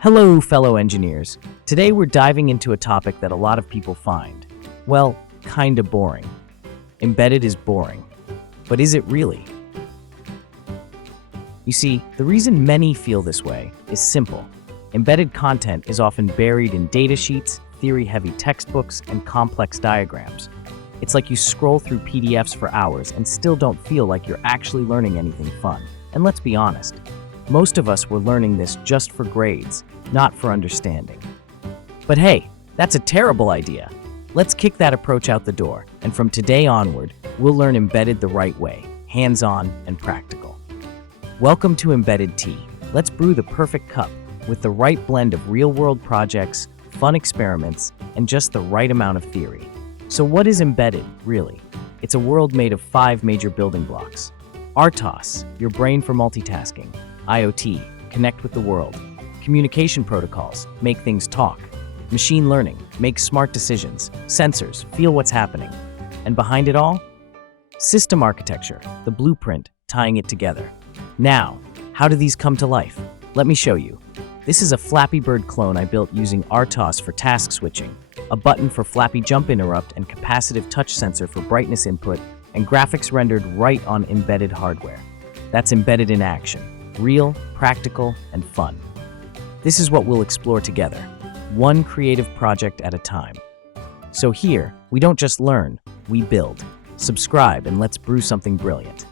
Hello, fellow engineers. Today we're diving into a topic that a lot of people find, well, kinda boring. Embedded is boring. But is it really? You see, the reason many feel this way is simple. Embedded content is often buried in datasheets, theory-heavy textbooks, and complex diagrams. It's like you scroll through PDFs for hours and still don't feel like you're actually learning anything fun. And let's be honest, most of us were learning this just for grades, not for understanding. But hey, that's a terrible idea. Let's kick that approach out the door, and from today onward, we'll learn embedded the right way, hands-on and practical. Welcome to Embedded Tea. Let's brew the perfect cup with the right blend of real-world projects, fun experiments, and just the right amount of theory. So what is embedded, really? It's a world made of 5 major building blocks. RTOS, your brain for multitasking. IoT, connect with the world. Communication protocols, make things talk. Machine learning, make smart decisions. Sensors, feel what's happening. And behind it all? System architecture, the blueprint, tying it together. Now, how do these come to life? Let me show you. This is a Flappy Bird clone I built using RTOS for task switching, a button for Flappy jump interrupt and capacitive touch sensor for brightness input, and graphics rendered right on embedded hardware. That's embedded in action, real, practical, and fun. This is what we'll explore together, one creative project at a time. So here, we don't just learn, we build. Subscribe and let's brew something brilliant.